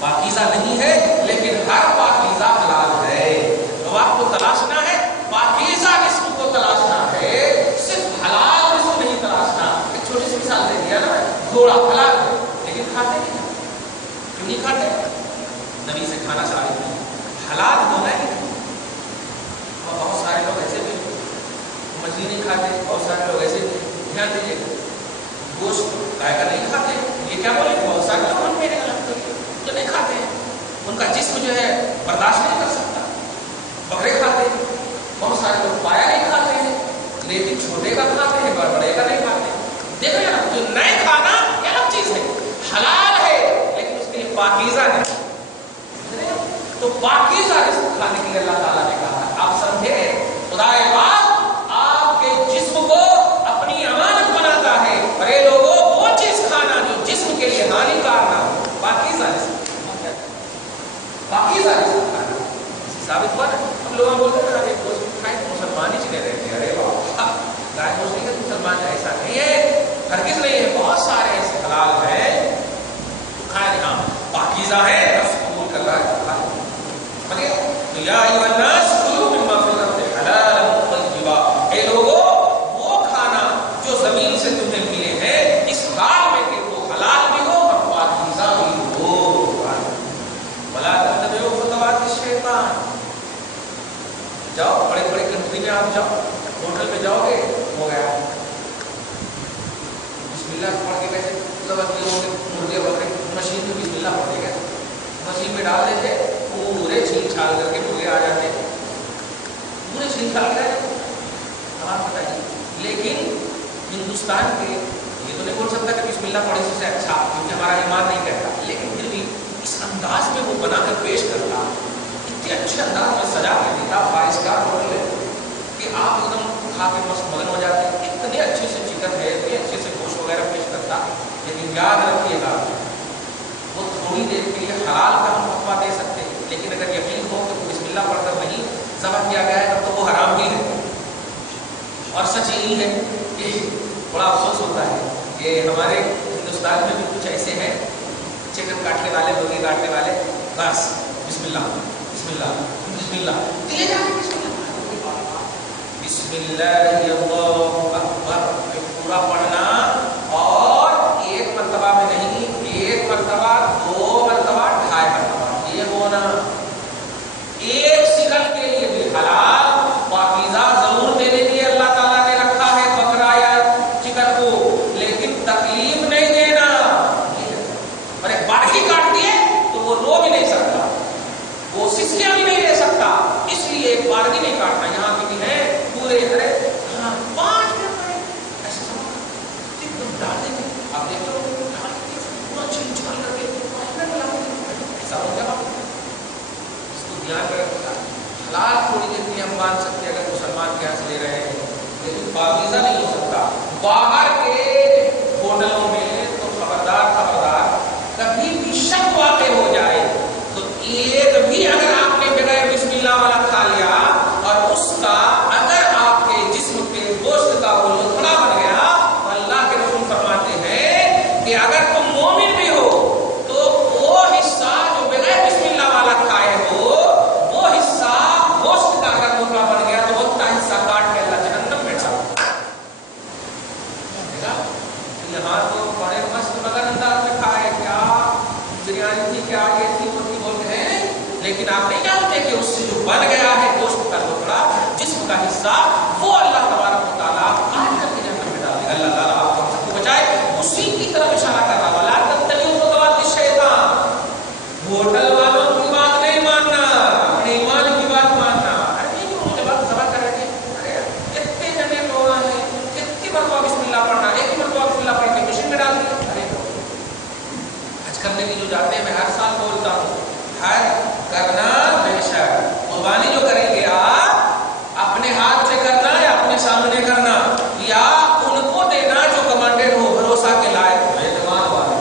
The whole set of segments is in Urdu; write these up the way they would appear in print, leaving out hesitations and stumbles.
پاکیزہ نہیں ہے لیکن ہر پاکیزہ حلال ہے. تو آپ کو تلاشنا ہے پاکیزہ جسم کو تلاشنا ہے, صرف حلال جسم نہیں تلاشنا. ایک چھوٹی سی مثال دے دیا نا, گھوڑا حلال ہے لیکن کھاتے نہیں. کیوں نہیں کھاتے؟ نبی سے کھانا ثابت نہیں, حلال ہونا ہی نہیں. اور بہت سارے لوگ ایسے بھی مچھلی نہیں کھاتے, بہت سارے لوگ ایسے بھی. دھیان دیجیے, گوشت گائے کا نہیں کھاتے. یہ کیا بولے, بہت سارے لوگ ان میرے جو نہیں کھاتے ہیں, ان کا جسم جو ہے برداشت نہیں کر سکتا. بکرے کھاتے ہیں, بہت سارے لوگ پایا نہیں کھاتے ہیں, لیکن چھوٹے کا کھاتے ہیں, بڑے کا نہیں کھاتے. دیکھو نا, جو نہیں کھانا یہ الگ چیز ہے, حلال ہے لیکن اس کے لیے پاکیزہ نہیں. تو پاکیزہ رزق کھانے کے لیے اللہ تعالیٰ نے کہا. آپ سمجھے, خدا پاک آپ کے جسم کو اپنی امانت بناتا ہے, اور یہ لوگوں وہ چیز کھانا جو جسم کے لیے ہانیکار نہ ہو. پاکیزہ رزق, پاکیزہ رزق کھانا ثابت ہوا نا. ہم لوگ بولتے ہیں نا گوشت کھائیں تو مسلمان ہی چلے رہتے ہیں. ارے واہ, گائے گوشت نہیں ہے مسلمان, ایسا نہیں ہے, ہرگز نہیں ہے. بہت سارے ایسے حلال ہیں کھائیں. ہاں پاکیزہ ہے, نفس قبول کر رہا ہے. تو یا ایھا الناس کلوا مما فی الارض حلالا طیبا, اے لوگوں وہ کھانا جو زمین سے تمہیں ملے ہیں اس حال میں کہ وہ حلال بھی ہو اور پاکیزہ بھی ہو. ولا تتبعوا خطوات الشیطان. جاؤ بڑے بڑے کنٹری میں آپ جاؤ, ہوٹل میں جاؤ گے, ہو گیا بسم اللہ پڑھ کے کیسے مرغے بکرے مشین میں بسم اللہ پڑھ دے گا, مشین میں ڈال دیتے, پورے چھیل چھال کر کے مرغے آ جاتے, پورے چھیل چھال کے آ جاتے. اب آپ بتائیے, لیکن ہندوستان کے یہ تو نہیں بول سکتا کہ بسم اللہ پڑھے سے اچھا, کیونکہ ہمارا ایمان نہیں کہتا, لیکن پھر بھی اس انداز میں وہ بنا کر پیش کرتا, اتنے اچھے انداز میں سجا کے دیتا, 5 اسٹار ہوٹل ہے, کہ آپ ایک دم کھا کے مست مگن ہو جاتے. اتنے اچھے سے چکن ہے, اتنے اچھے سے گوشت وغیرہ پیش کرتا. لیکن یاد رکھیے گا, وہ تھوڑی دیر کے لیے حلال کا ہم فتویٰ دے سکتے ہیں, لیکن اگر یقین ہو کہ بسم اللہ پڑھ کر نہیں ذبح کیا گیا ہے تب تو وہ حرام ہی ہے. اور سچ یہی ہے کہ بڑا افسوس ہوتا ہے کہ ہمارے ہندوستان میں بھی کچھ ایسے ہیں چکن کاٹنے والے, مرغی کاٹنے والے, بس بسم اللہ بسم اللہ بسم اللہ دے جا کے بسم اللہ اللہ اکبر پورا پڑھنا, اور ایک مرتبہ میں نہیں, 1 مرتبہ 2 مرتبہ 2.5 مرتبہ یہ ہونا. ایک سیکنڈ کے لیے بھی حلال پاکیزہ ضرور دینے کے لیے اللہ تعالیٰ نے رکھا ہے بکرا یا چکن کو, لیکن تکلیف نہیں دینا. اور ایک باڑھی کاٹ دیے تو وہ رو بھی نہیں سکتا, وہ سسکیاں بھی نہیں لے سکتا, اس لیے ایک باڑھی نہیں کاٹنا. یہاں کی بھی ہے پورے, ارے ہاں 5 منٹ ایسے سب ڈال دیں گے, آپ دیکھ لو پورا چھل چھال کر کے 5 منٹ لگا ایسا ہو گیا. اس کو دھیان میں رکھنا. حلال تھوڑی دیر کے لیے ہم مان سکتے ہیں اگر مسلمان کے ہاتھ سے لے رہے ہیں, لیکن پاکیزہ نہیں ہو سکتا. باہر کے ہوٹلوں میں تو خبردار خبردار, کبھی بھی شک واقع ہو جائے تو ایک بھی اگر آپ نے بغیر بسم اللہ والا کھا لیا اور اس کا اگر آپ کے جسم کے گوشت کا وہ لتھڑا بن گیا, تو اللہ کے رسول فرماتے ہیں کہ اگر تم مومن بھی ہو تو وہ حصہ جو بغیر بسم اللہ والا کھائے ہو, وہ حصہ گوشت کا اگر لتھڑا بن گیا تو وہ کا حصہ کاٹ کے اللہ جہنم میں ڈال. یہاں تو بڑے مست مگر انداز میں کھائے, کیا بریانی تھی, کیا یہ تھی, وہ تھی بولتے ہیں, لیکن آپ نہیں جانتے کہ اس سے جو بن گیا ہے گوشت کا ٹکڑا, جسم کا حصہ, وہ اللہ تبارک و تعالیٰ کاٹ کر کے جہنم میں ڈال دے گا. اللہ تعالیٰ آپ کو سب کو بچائے. اسی کی طرف اشارہ کر رہا, ولا تتبعوا خطوات الشیطان. ہوٹل والوں کی بات نہیں ماننا, اپنے ایمان کی بات ماننا. ارے نہیں مجھے بات ذبح کر رہے تھے, ارے کتنے جنے لوگ ہیں, کتنی مرتبہ بسم اللہ پڑھنا, ایک مرتبہ بسم اللہ پڑھ کے مشین میں ڈال دیا. ارے حج کرنے کی جو جاتے ہیں, میں ہر سال بولتا ہوں, حج کرنا بے شک, قربانی جو کریں گے آپ اپنے ہاتھ سے کرنا یا اپنے سامنے کرنا, یا ان کو دینا جو کمانڈیڈ ہو, بھروسہ کے لائق ہو, اعتماد والے.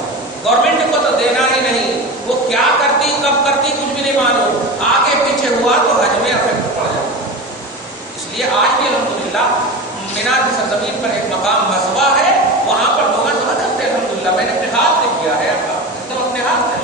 گورنمنٹ کو تو دینا ہی نہیں, وہ کیا کرتی کب کرتی کچھ بھی نہیں معلوم, آگے پیچھے ہوا تو حج میں افیکٹ پڑ جاتا. اس لیے آج بھی الحمدللہ مینا کی سرزمین پر ایک مقام مذبح ہے, وہاں پر لوگ ذبح کرتے ہیں. الحمدللہ میں نے اپنے ہاتھ سے کیا ہے, اپنے ہاتھ سے